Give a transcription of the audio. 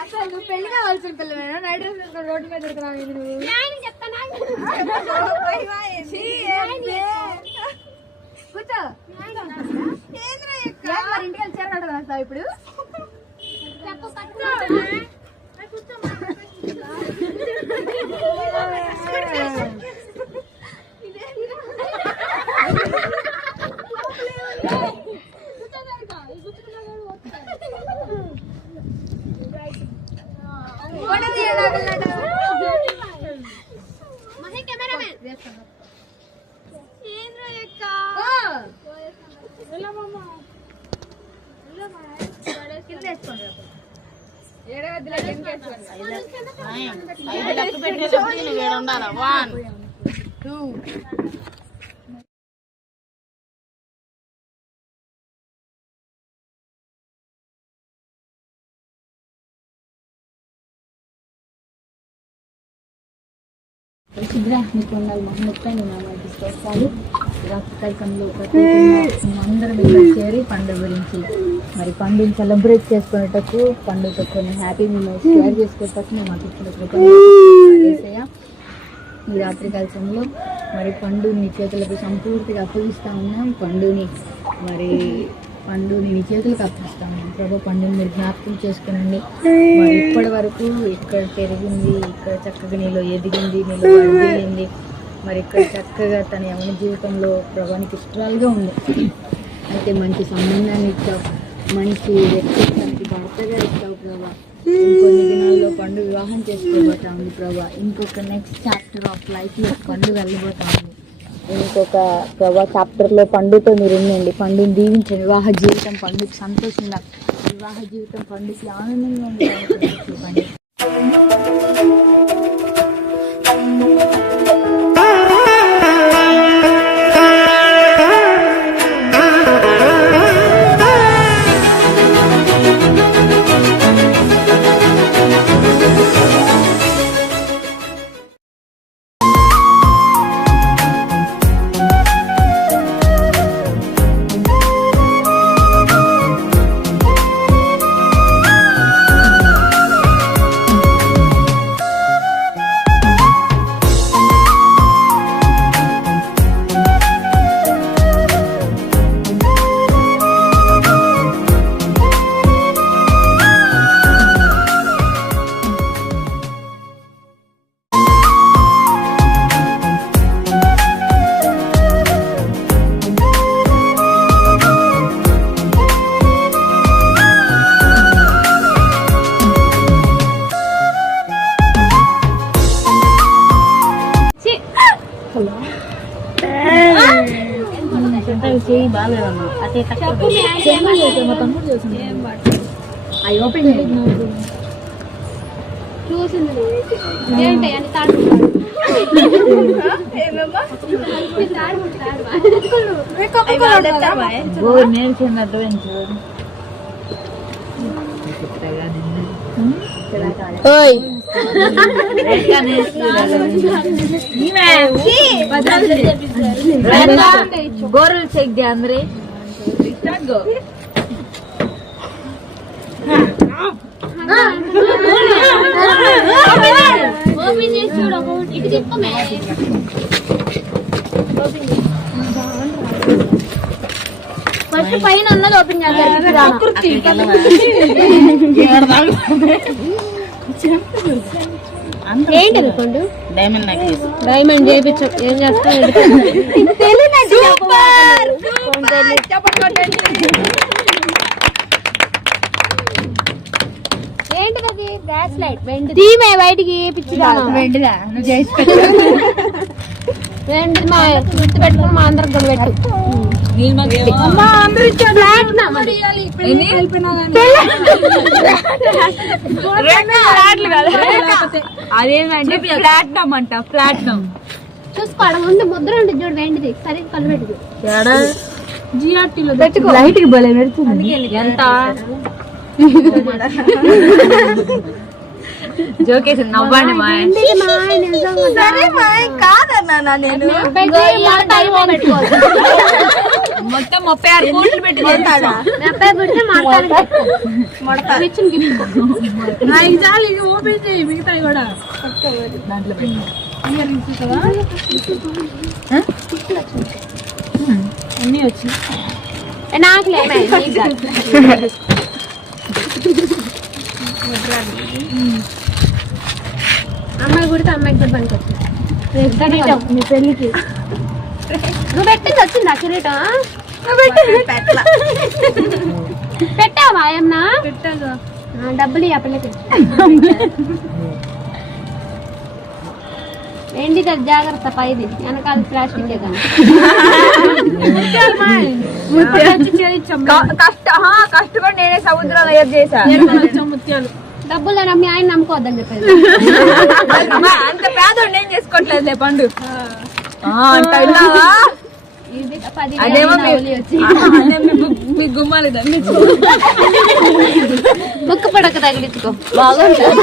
అసలు నువ్వు పెళ్లి కావాల్సిన పిల్లవేనా నైట్ డ్రెస్ వేసుకొని రోడ్డు మీద తిరుగుతున్నావు కూర్చో మరి ఇంటికి వెళ్ళి చీర కట్టేస్తావు ఇప్పుడు రక్తకంలో అందరం ఇక్కడ చేరి పండుగ గురించి మరి పండుగను సెలబ్రేట్ చేసుకునేటప్పుడు పండుగ కొన్ని హ్యాపీ మెమరీస్ షేర్ చేసుకునేటప్పుడు మేము మాకు ఇచ్చిన ఈ రాత్రి కాలంలో మరి పండుని నీ చేతులకు సంపూర్తిగా అప్పగిస్తూ ఉన్నాం. పండుని నీ చేతులకు అప్పగిస్తాం ప్రభు. పండుని మీరు జ్ఞాపకం చేసుకునండి. మరి ఇప్పటి వరకు ఇక్కడ పెరిగింది, ఇక్కడ చక్కగా నీలో ఎదిగింది, నీలో వర్ధిల్లింది. మరి ఇక్కడ చక్కగా తన యవ్వన జీవితంలో ప్రభానికి ఇష్టాలుగా ఉంది. అయితే మంచి సంబంధాన్ని ఇచ్చావు, మంచి వ్యక్తిత్వానికి భర్తగా ఇచ్చావు ప్రభా. ఇంకొన్ని దినాల్లో పండు వివాహం చేసుకోబోతా ఉంది ప్రభా. ఇంకొక నెక్స్ట్ చాప్టర్ ఆఫ్ లైఫ్లో పండు వెళ్ళబోతా ఉంది. ఇంకొక ప్రభా చాప్టర్లో పండుతో మీరు ఉండండి. పండుని దీవించండి. వివాహ జీవితం పండుగ సంతోషంగా, వివాహ జీవితం పండుగకి ఆనందంగా ఉండాలని చేయి బాగాలేదమ్మా. అదే తమ్ముడు చూసింది అవి ఓపెన్ చూసింది నేర్చిన అడ్వెంచర్ గోరలు చెక్ దే అందరే ఫస్ట్ పైన అన్నది ఓపెన్ ఏంటి అనుకోండి. డైమండ్ నెక్లెస్, డైమండ్ చేయించాం. ఏం చేస్తాం ఏంటిది? బ్రాస్లైట్ వెండి బయటికి వేయించుదా? వెండిదా? నువ్వు చేసి వెండి మా గుర్తు పెట్టుకుని మా అందరికి కొనిపెట్టు. అదేంటంటే ప్లాట్నం అంట. ప్లాట్నం చూసుకోవడం ముందు ముద్ర ఉంటుంది చూడు. వెండిది సరే కలిపెట్టు. జిఆర్టీలో లైట్ కి భలే పెడుతుంది. ఎంత జోకేసి నవ్వండి మా కాదన్నా నేను మొత్తం 36 కోట్లు పెట్టి చాలు ఇది ఓపెన్ చేయి మిగతాయి కూడా దాంట్లో అన్నీ వచ్చి నాకు అమ్మాయి కుడితే అమ్మాయికి కూడా పనికి వచ్చింది మీ పెళ్ళికి. నువ్వు పెట్టింది వచ్చిందా కిరీటం? పెట్టావా ఏమన్నా? పెట్టాగా డబ్బులు ఆ పిల్లకి ఏంటి జాగ్రత్త పైది వెనకాల ప్లాస్టిక్ కష్టపడి నేనే సముద్రాలు చేసా ముత్యాలు. డబ్బులు మీ ఆయన నమ్ముకోవద్దని చెప్పేది. అంత పేదోడు నేను చేసుకోవట్లేదు పండు. మీ గుమ్మాలి ముక్కు పడక తగిలించుకో బాగుంటుంది.